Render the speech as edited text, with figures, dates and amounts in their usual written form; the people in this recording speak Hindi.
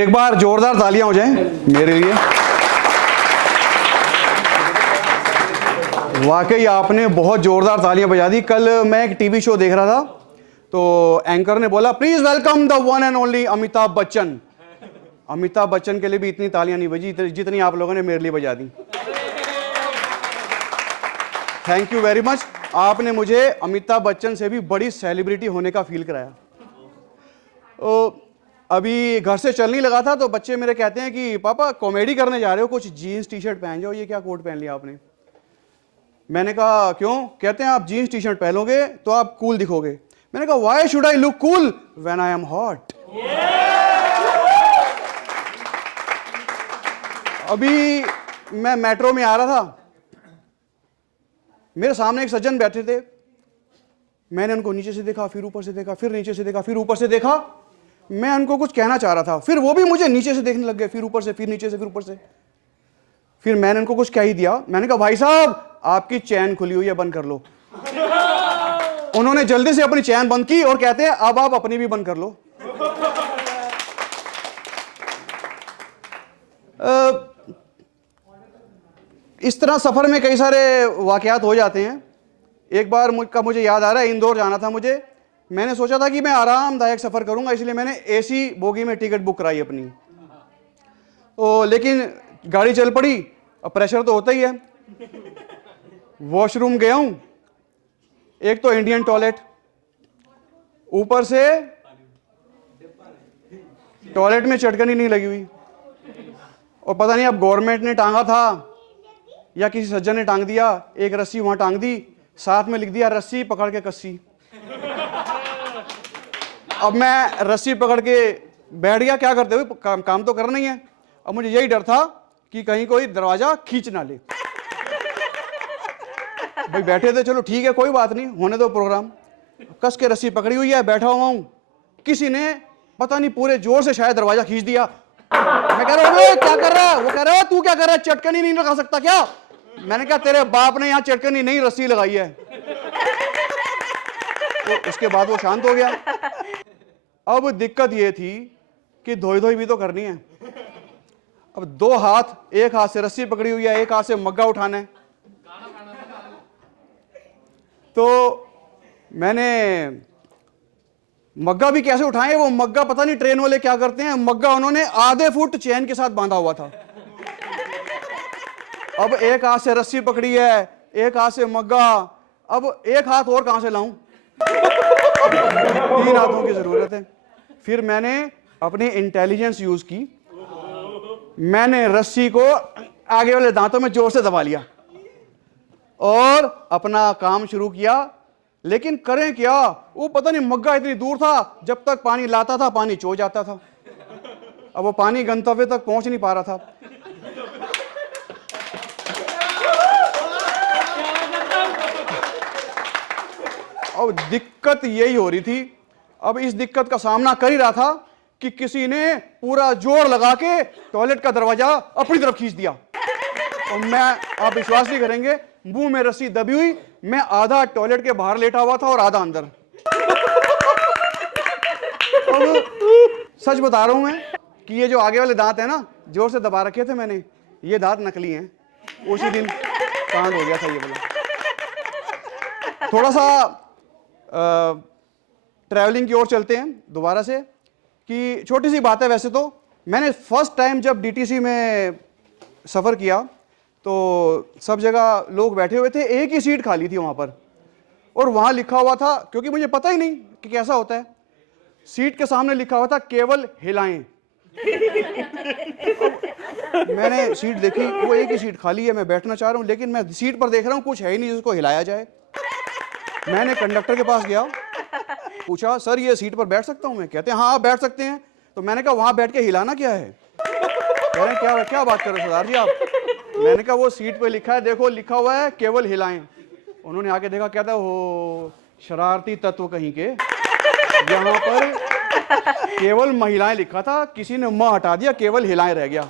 एक बार जोरदार तालियां हो जाएं मेरे लिए। वाकई आपने बहुत जोरदार तालियां बजा दी। कल मैं एक टीवी शो देख रहा था तो एंकर ने बोला please welcome the one and only Amitabh Bachchan. Amitabh Bachchan के लिए भी इतनी तालियां नहीं बजी जितनी आप लोगों ने मेरे लिए बजा दी। Thank you very much. आपने मुझे अमिताभ बच्चन से भी बड़ी सेलिब्रिटी होने का फील कराया। अभी घर से चल नहीं लगा था तो बच्चे मेरे कहते हैं कि पापा कॉमेडी करने जा रहे हो, कुछ जीन्स टी शर्ट पहन जाओ, ये क्या कोट पहन लिया आपने। मैंने कहा क्यों? कहते हैं आप जीन्स टी शर्ट पहनोगे तो आप कूल दिखोगे। मैंने कहा why should I look cool when I am hot. अभी मैं मेट्रो में आ रहा था, मेरे सामने एक सज्जन बैठे थे। मैंने उनको नीचे से देखा, फिर ऊपर से देखा, फिर नीचे से देखा, फिर ऊपर से देखा। मैं उनको कुछ कहना चाह रहा था, फिर वो भी मुझे नीचे से देखने लग गए, फिर ऊपर से, फिर नीचे से, फिर ऊपर से। फिर मैंने उनको कुछ कह ही दिया। मैंने कहा भाई साहब आपकी चैन खुली हुई है, बंद कर लो। उन्होंने जल्दी से अपनी चैन बंद की और कहते हैं अब आप अपनी भी बंद कर लो। इस तरह सफर में कई सारे वाकयात हो जाते हैं। एक बार मुझे याद आ रहा है, इंदौर जाना था मुझे। मैंने सोचा था कि मैं आरामदायक सफर करूंगा, इसलिए मैंने एसी बोगी में टिकट बुक कराई अपनी। तो लेकिन गाड़ी चल पड़ी, अब प्रेशर तो होता ही है। वॉशरूम गया हूं, एक तो इंडियन टॉयलेट, ऊपर से टॉयलेट में चटकनी नहीं लगी हुई, और पता नहीं अब गवर्नमेंट ने टांगा था या किसी सज्जन ने टांग दिया। एक रस्सी वहां टांग दी, साथ में लिख दिया रस्सी पकड़ के कस्सी। अब मैं रस्सी पकड़ के बैठ गया, क्या करते हुए काम तो करना ही है। अब मुझे यही डर था कि कहीं कोई दरवाजा खींच ना ले। भाई बैठे थे, चलो ठीक है कोई बात नहीं, होने दो प्रोग्राम। कस के रस्सी पकड़ी हुई है, बैठा हुआ हूं, किसी ने पता नहीं पूरे जोर से शायद दरवाजा खींच दिया। मैं कह रहा हूं क्या कर रहा है? वो कह रहा है तू क्या कर रहा है, चटकनी नहीं लगा सकता क्या? मैंने कहा तेरे बाप ने यहां चटकनी नहीं रस्सी लगाई है। तो उसके बाद वो शांत हो गया। अब दिक्कत ये थी कि धोई धोई भी तो करनी है। अब दो हाथ, एक हाथ से रस्सी पकड़ी हुई है, एक हाथ से मग्गा उठाना है। तो मैंने मग्गा भी कैसे उठाए, वो मग्गा पता नहीं ट्रेन वाले क्या करते हैं, मग्गा उन्होंने आधे फुट चैन के साथ बांधा हुआ था। अब एक हाथ से रस्सी पकड़ी है, एक हाथ से मग्गा, अब एक हाथ और कहां से लाऊं? 3 हाथों की जरूरत है। फिर मैंने अपनी इंटेलिजेंस यूज की, मैंने रस्सी को आगे वाले दांतों में जोर से दबा लिया और अपना काम शुरू किया। लेकिन करें क्या, वो पता नहीं मग्गा इतनी दूर था, जब तक पानी लाता था पानी चो जाता था। अब वो पानी गंतव्य तक पहुंच नहीं पा रहा था। अब दिक्कत यही हो रही थी, अब इस दिक्कत का सामना कर ही रहा था कि किसी ने पूरा जोर लगा के टॉयलेट का दरवाजा अपनी तरफ खींच दिया। और मैं, आप विश्वास नहीं करेंगे, मुंह में रस्सी दबी हुई, मैं आधा टॉयलेट के बाहर लेटा हुआ था और आधा अंदर। अब सच बता रहा हूं मैं कि ये जो आगे वाले दांत है ना, जोर से दबा रखे थे मैंने, ये दांत नकली हैं। उसी दिन कांड हो गया था ये वाला। थोड़ा सा ट्रैवलिंग की ओर चलते हैं दोबारा से, कि छोटी सी बात है वैसे तो। मैंने फर्स्ट टाइम जब डीटीसी में सफ़र किया तो सब जगह लोग बैठे हुए थे, एक ही सीट खाली थी वहाँ पर, और वहाँ लिखा हुआ था, क्योंकि मुझे पता ही नहीं कि कैसा होता है, सीट के सामने लिखा हुआ था केवल हिलाएं। मैंने सीट देखी, वो एक ही सीट खाली है, मैं बैठना चाह रहा हूँ, लेकिन मैं सीट पर देख रहा हूँ कुछ है ही नहीं जिसको हिलाया जाए। मैंने कंडक्टर के पास गया, पूछा सर ये सीट पर बैठ सकता हूँ मैं? कहते हैं हाँ आप बैठ सकते हैं। तो मैंने कहा वहां बैठ के हिलाना क्या है? कह रहे हैं क्या बात कर रहे हो सरदार जी आप? मैंने कहा वो सीट पे लिखा है, देखो लिखा हुआ है केवल हिलाएं। उन्होंने आके देखा, कहता हो शरारती तत्व कहीं के, यहाँ पर केवल महिलाएं लिखा था, किसी ने म हटा दिया, केवल हिलाएं रह गया।